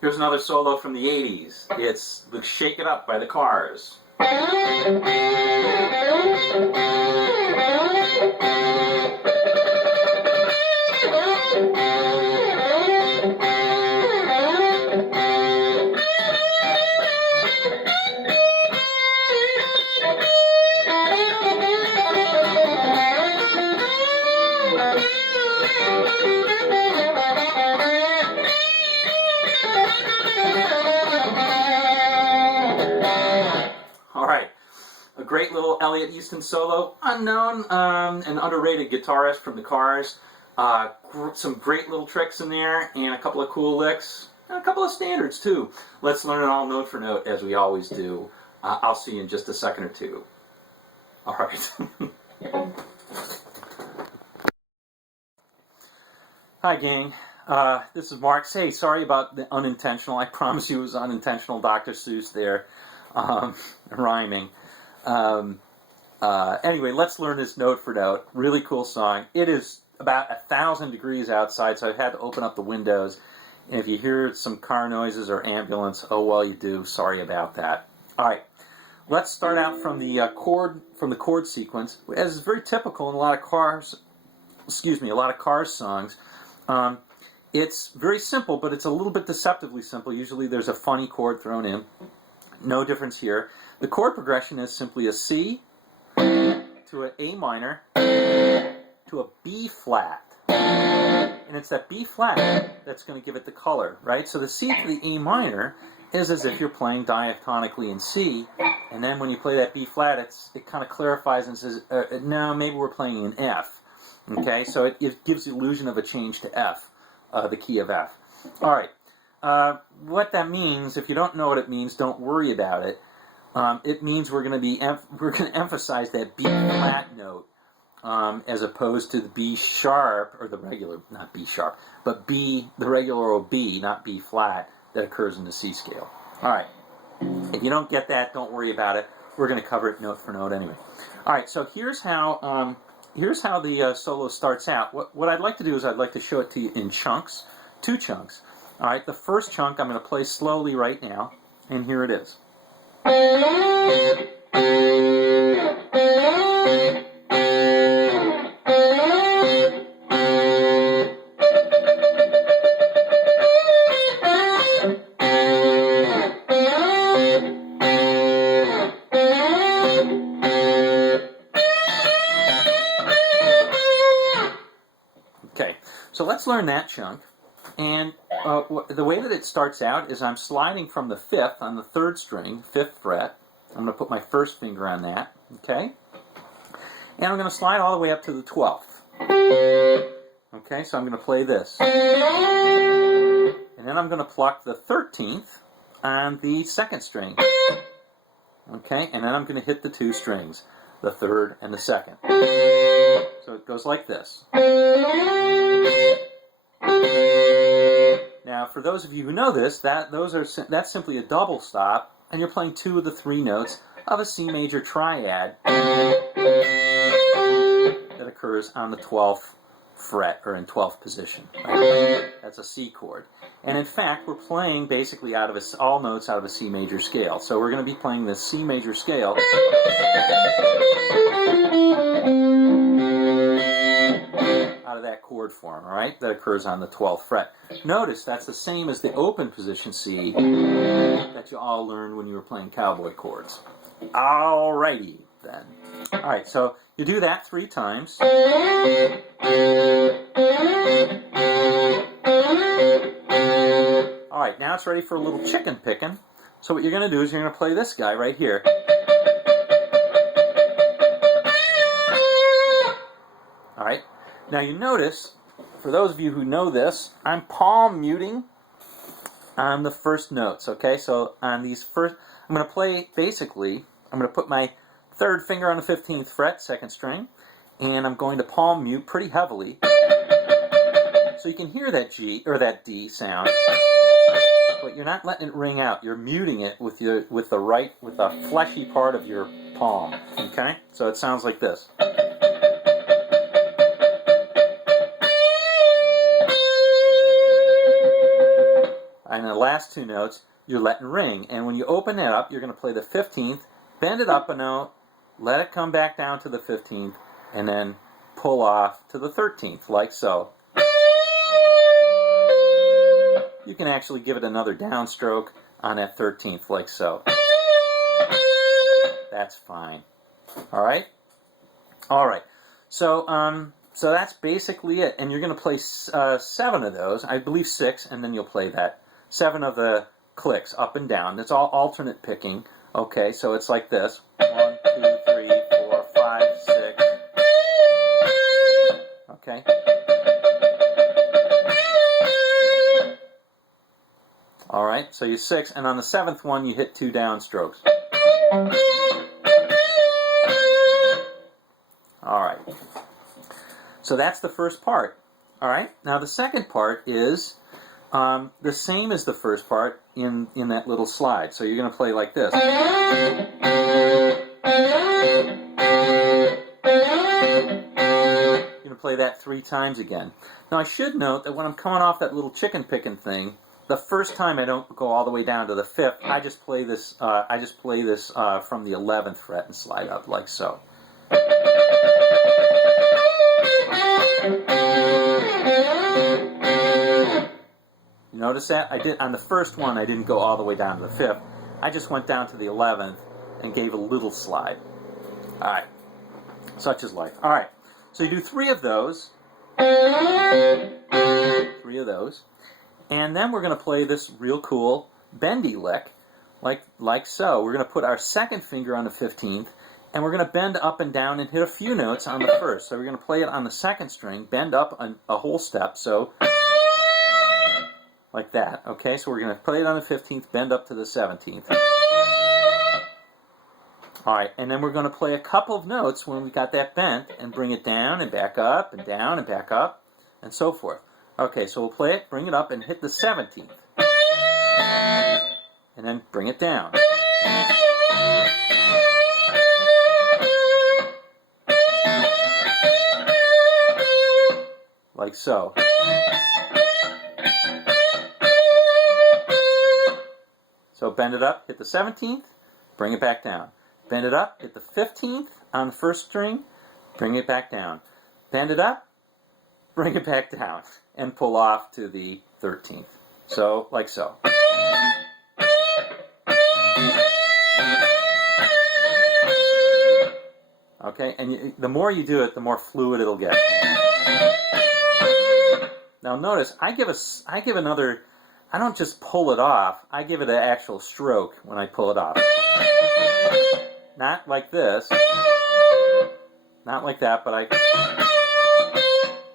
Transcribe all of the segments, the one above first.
Here's another solo from the 80s. It's the Shake It Up by the Cars. A great little Elliot Easton solo, unknown and underrated guitarist from the Cars. Some great little tricks in there, and a couple of cool licks, and a couple of standards too. Let's learn it all note for note, as we always do. I'll see you in just a second or two. All right. Hi, gang. This is Mark. Hey, sorry about the unintentional. I promise you it was unintentional. Dr. Seuss there, rhyming. Anyway, let's learn this note for note. Really cool song. It is about 1,000 degrees outside, so I've had to open up the windows. And if you hear some car noises or ambulance, oh well, you do. Sorry about that. All right, let's start out from the chord sequence, as is very typical in a lot of Cars. Excuse me, a lot of Cars songs. It's very simple, but it's a little bit deceptively simple. Usually, there's a funny chord thrown in. No difference here. The chord progression is simply a C to an A minor to a B flat. And it's that B flat that's going to give it the color, right? So the C to the A minor is as if you're playing diatonically in C, and then when you play that B flat, it kind of clarifies and says, no, maybe we're playing in F. Okay, so it gives the illusion of a change to F, the key of F. All right, what that means, if you don't know what it means, don't worry about it. It means we're going to emphasize that B flat note as opposed to the B sharp, or the regular, not B sharp, but B, the regular old B, not B flat, that occurs in the C scale. All right. If you don't get that, don't worry about it. We're going to cover it note for note anyway. All right. So here's how the solo starts out. What I'd like to do is I'd like to show it to you in chunks, 2 chunks. All right. The first chunk I'm going to play slowly right now, and here it is. Okay, so let's learn that chunk. And the way that it starts out is I'm sliding from the 5th on the 3rd string, 5th fret. I'm going to put my first finger on that, okay? And I'm going to slide all the way up to the 12th. Okay, so I'm going to play this. And then I'm going to pluck the 13th on the 2nd string. Okay, and then I'm going to hit the 2 strings, the 3rd and the 2nd. So it goes like this. Now, for those of you who know this, that's simply a double stop, and you're playing 2 of the 3 notes of a C major triad that occurs on the 12th fret, or in 12th position. Right? That's a C chord. And in fact, we're playing basically all notes out of a C major scale. So we're going to be playing this C major scale out of that chord form, all right, that occurs on the 12th fret. Notice that's the same as the open position C that you all learned when you were playing cowboy chords. All righty, then. All right, so you do that 3 times. All right, now it's ready for a little chicken picking. So what you're going to do is you're going to play this guy right here. All right. Now you notice, for those of you who know this, I'm palm muting on the first notes, okay? So on these first, I'm going to play, basically, I'm going to put my 3rd finger on the 15th fret, 2nd string, and I'm going to palm mute pretty heavily. So you can hear that G, or that D sound, but you're not letting it ring out. You're muting it with the fleshy part of your palm, okay? So it sounds like this. And the last two notes, you're letting ring. And when you open it up, you're going to play the 15th, bend it up a note, let it come back down to the 15th, and then pull off to the 13th, like so. You can actually give it another downstroke on that 13th, like so. That's fine. All right? All right. So that's basically it. And you're going to play 7 of those. I believe 6, and then you'll play that. 7 of the clicks, up and down. It's all alternate picking. Okay, so it's like this. 1, 2, 3, 4, 5, 6. Okay. All right, so you 6, and on the 7th one, you hit 2 downstrokes. All right. So that's the first part. All right. Now the second part is the same as the first part in that little slide. So you're going to play like this. You're going to play that 3 times again. Now I should note that when I'm coming off that little chicken picking thing, the first time I don't go all the way down to the 5th. I just play this. From the 11th fret and slide up like so. You notice that? I did on the first one. I didn't go all the way down to the 5th. I just went down to the 11th and gave a little slide. All right. Such is life. All right. So you do 3 of those. 3 of those. And then we're going to play this real cool bendy lick, like so. We're going to put our second finger on the 15th, and we're going to bend up and down and hit a few notes on the first. So we're going to play it on the second string, bend up a whole step, so like that. Okay, so we're going to play it on the 15th, bend up to the 17th. All right, and then we're going to play a couple of notes when we got that bent and bring it down and back up and down and back up and so forth. Okay, so we'll play it, bring it up, and hit the 17th. And then bring it down. Like so. So bend it up, hit the 17th, bring it back down. Bend it up, hit the 15th on the first string, bring it back down. Bend it up, bring it back down, and pull off to the 13th. So, like so. Okay, and the more you do it, the more fluid it'll get. Now notice, I give another, I don't just pull it off, I give it an actual stroke when I pull it off. Not like this, not like that, but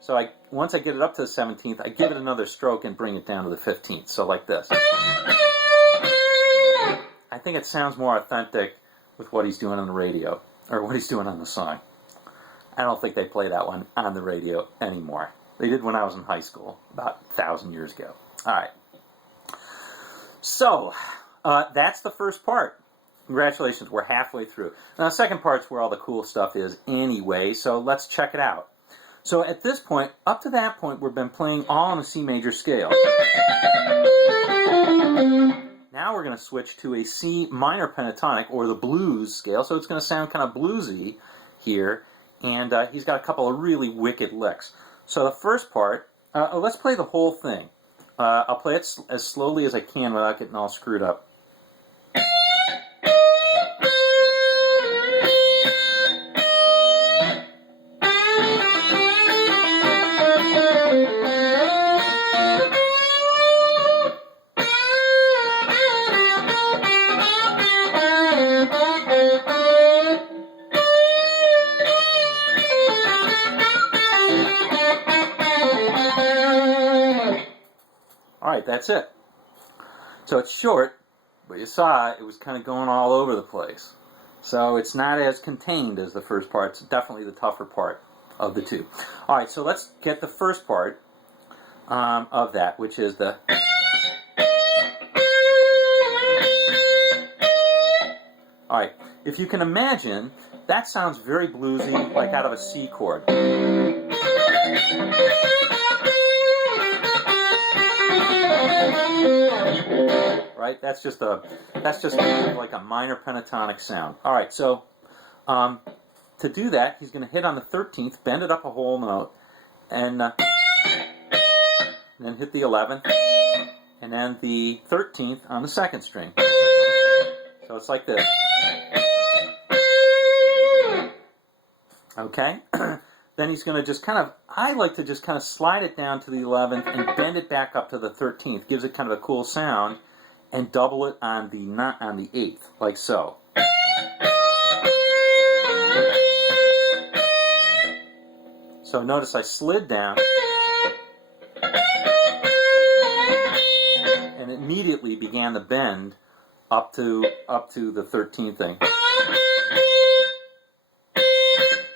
so once I get it up to the 17th, I give it another stroke and bring it down to the 15th, so like this. I think it sounds more authentic with what he's doing on the radio, or what he's doing on the song. I don't think they play that one on the radio anymore. They did when I was in high school, about 1,000 years ago. All right. So, that's the first part. Congratulations, we're halfway through. Now, the second part's where all the cool stuff is anyway, so let's check it out. So at this point, up to that point, we've been playing all on a C major scale. Now we're going to switch to a C minor pentatonic, or the blues scale, so it's going to sound kind of bluesy here, and he's got a couple of really wicked licks. So the first part, let's play the whole thing. I'll play it as slowly as I can without getting all screwed up. Alright, that's it. So it's short, but you saw it was kind of going all over the place. So it's not as contained as the first part. It's definitely the tougher part of the two. Alright, so let's get the first part of that, which is the... Alright, if you can imagine, that sounds very bluesy, like out of a C chord. right? That's just like a minor pentatonic sound. All right, so to do that, he's going to hit on the 13th, bend it up a whole note, and then hit the 11th, and then the 13th on the second string. So it's like this. Okay? Then he's going to just kind of, I like to just kind of slide it down to the 11th and bend it back up to the 13th. Gives it kind of a cool sound, and double it on the 8th, like so. So notice I slid down and immediately began the bend up to the 13th thing.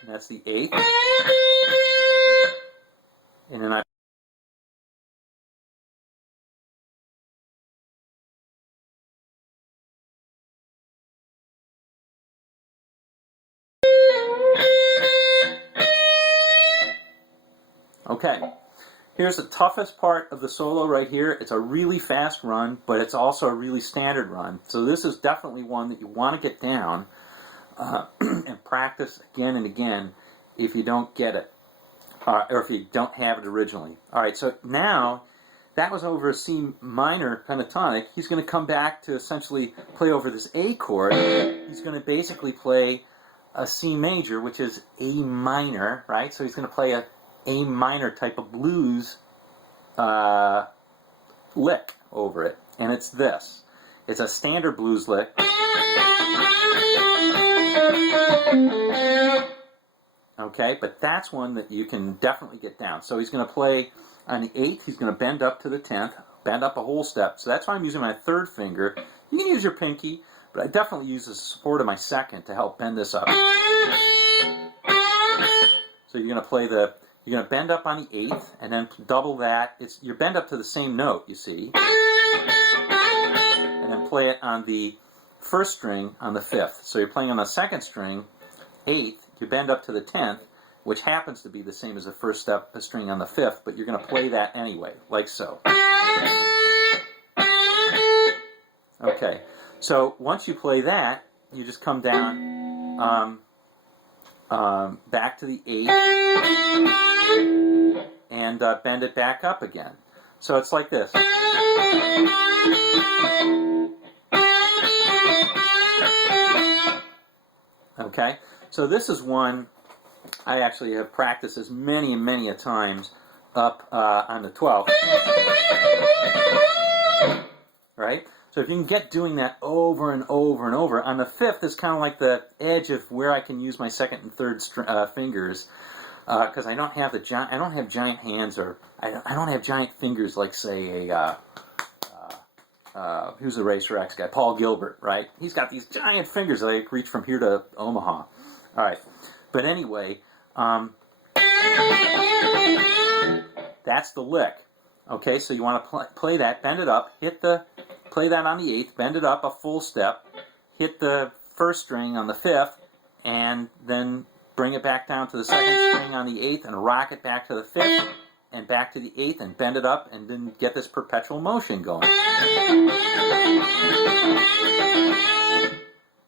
And that's the 8th. And then I okay. Here's the toughest part of the solo right here. It's a really fast run, but it's also a really standard run. So this is definitely one that you want to get down and practice again and again if you don't get it, or if you don't have it originally. All right, so now that was over a C minor pentatonic. He's going to come back to essentially play over this A chord. He's going to basically play a C major, which is A minor, right? So he's going to play a minor type of blues lick over it, and it's this. It's a standard blues lick. Okay, but that's one that you can definitely get down. So he's going to play on the 8th, he's going to bend up to the 10th, bend up a whole step. So that's why I'm using my third finger. You can use your pinky, but I definitely use the support of my second to help bend this up. So you're going to play the, you're going to bend up on the 8th, and then double that. You're bend up to the same note, you see. And then play it on the first string on the 5th. So you're playing on the second string, 8th, you bend up to the 10th, which happens to be the same as the first string on the 5th, but you're going to play that anyway, like so. Okay, so once you play that, you just come down back to the 8th and bend it back up again. So it's like this. Okay, so this is one I actually have practiced as many and many a times up on the 12th. Right? So if you can get doing that over and over and over, on the 5th is kind of like the edge of where I can use my second and third fingers, because I don't have I don't have giant hands, or I don't have giant fingers like, say, who's the Racer X guy? Paul Gilbert, right? He's got these giant fingers that I reach from here to Omaha. All right, but anyway, that's the lick. Okay, so you want to play that, bend it up, play that on the 8th, bend it up a full step, hit the first string on the 5th, and then bring it back down to the second string on the 8th and rock it back to the 5th and back to the 8th and bend it up, and then get this perpetual motion going.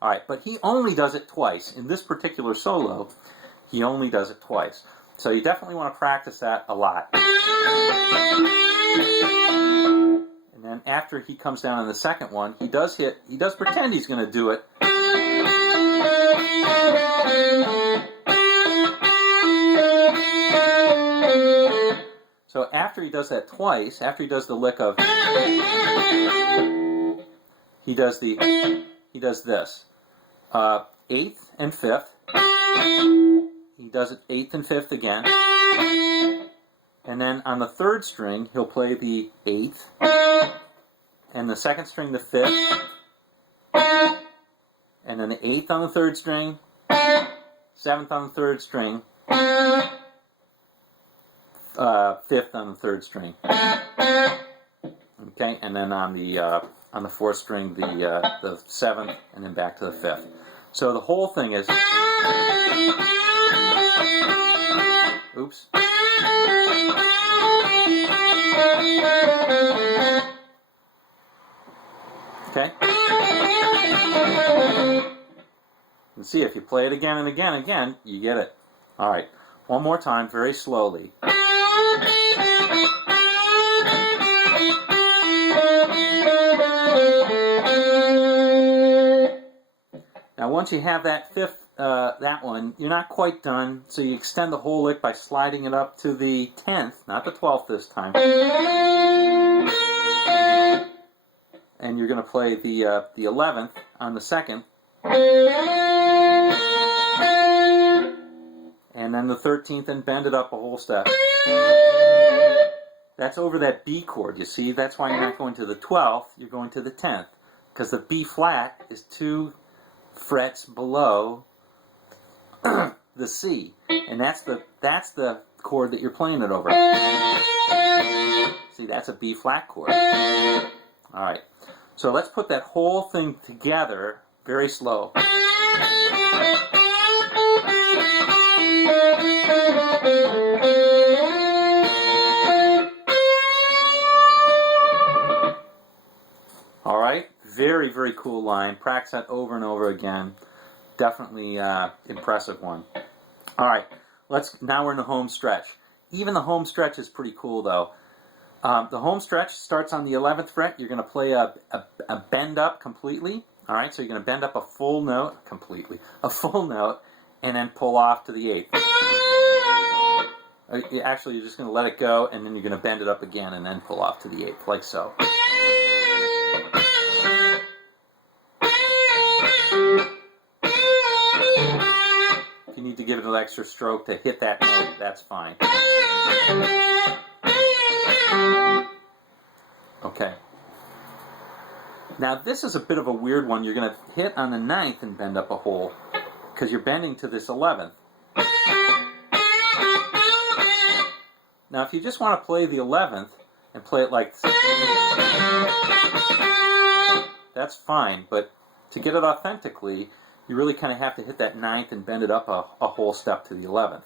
All right, but he only does it twice. In this particular solo, he only does it twice. So you definitely want to practice that a lot. And then after he comes down on the second one, he does pretend he's going to do it. So after he does that twice, after he does the lick of, he does this. 8th and 5th. He does it 8th and 5th again. And then on the third string, he'll play the 8th. And the second string, the 5th. And then the 8th on the third string. 7th on the third string. 5th on the third string. Okay, and then on the 4th string, the 7th, and then back to the 5th. So the whole thing is. Oops. Okay? And see, if you play it again and again and again, you get it. All right. One more time, very slowly. Now, once you have that fifth, that one, you're not quite done, so you extend the whole lick by sliding it up to the 10th, not the 12th this time. And you're going to play the 11th on the second. And then the 13th, and bend it up a whole step. That's over that B chord, you see? That's why you're not going to the 12th, you're going to the 10th. Because the B flat is 2 frets below the C. And that's the chord that you're playing it over. See, that's a B flat chord. Alright, so let's put that whole thing together very slow. Alright, very, very cool line. Practice that over and over again. Definitely impressive one. Alright, now we're in the home stretch. Even the home stretch is pretty cool though. The home stretch starts on the 11th fret. You're going to play a bend up completely. Alright, so you're going to bend up a full note, and then pull off to the 8th. Actually, you're just going to let it go, and then you're going to bend it up again, and then pull off to the 8th, like so. If you need to give it an extra stroke to hit that note, that's fine. Okay. Now this is a bit of a weird one. You're going to hit on the 9th and bend up a whole, because you're bending to this 11th. Now if you just want to play the 11th and play it like this, that's fine, but to get it authentically, you really kind of have to hit that 9th and bend it up a whole step to the 11th.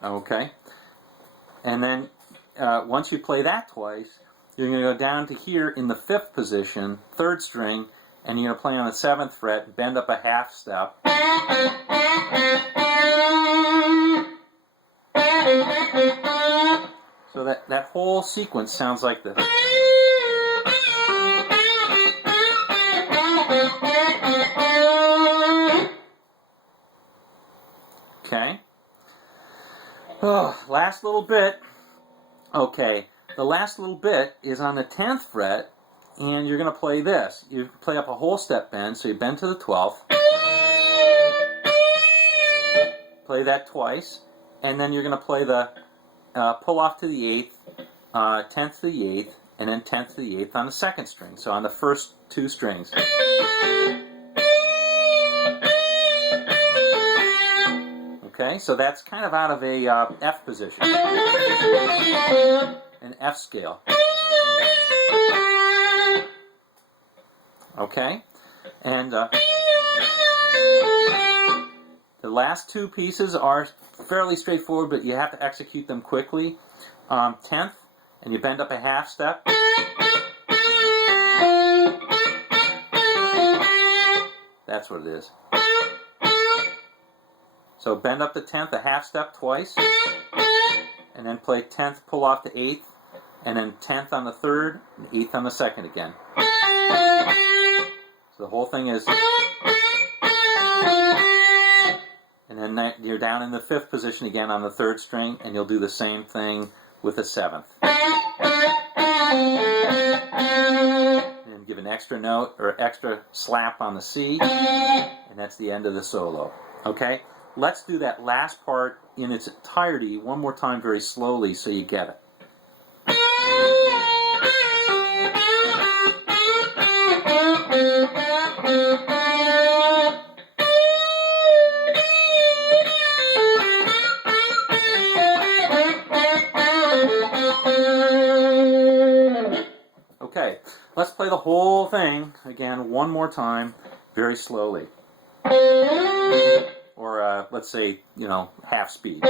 Okay, and then once you play that twice, you're going to go down to here in the 5th position, 3rd string, and you're going to play on the 7th fret, bend up a half step. So that whole sequence sounds like this. Okay. Oh, last little bit. Okay, the last little bit is on the 10th fret, and you're going to play this. You play up a whole step bend, so you bend to the 12th. Play that twice, and then you're going to play the pull off to the 8th, 10th to the 8th, and then 10th to the 8th on the 2nd string, so on the first 2 strings. Okay, so that's kind of out of a F position, an F scale. Okay, and the last 2 pieces are fairly straightforward, but you have to execute them quickly. 10th, and you bend up a half step. That's what it is. So bend up the 10th a half step twice, and then play 10th, pull off the 8th, and then 10th on the 3rd, and 8th on the 2nd again. So the whole thing is, and then you're down in the 5th position again on the 3rd string, and you'll do the same thing with the 7th. And give an extra note or extra slap on the C, and that's the end of the solo. Okay? Let's do that last part in its entirety one more time very slowly so you get it. Okay, let's play the whole thing again one more time very slowly. or let's say, half speed.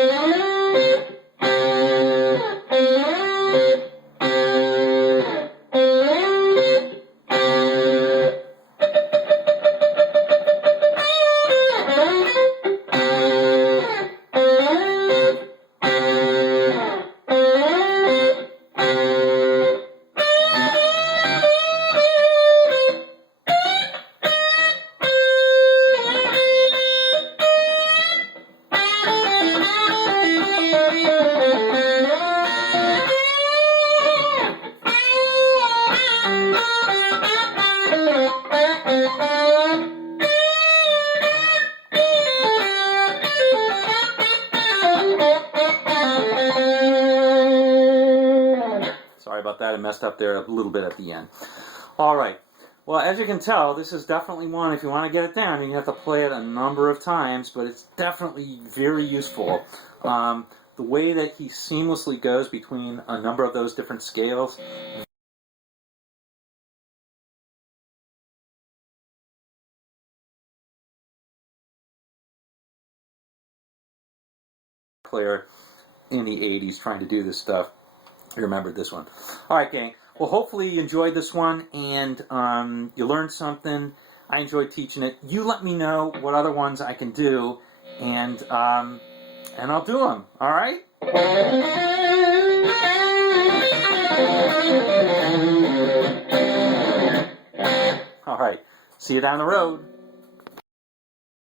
Sorry about that, I messed up there a little bit at the end. All right. Well, as you can tell, this is definitely one, if you want to get it down, you have to play it a number of times, but it's definitely very useful. The way that he seamlessly goes between a number of those different scales. Player in the 80s trying to do this stuff. I remembered this one. All right, gang. Well, hopefully you enjoyed this one and you learned something. I enjoyed teaching it. You let me know what other ones I can do, and I'll do them. All right? All right. See you down the road.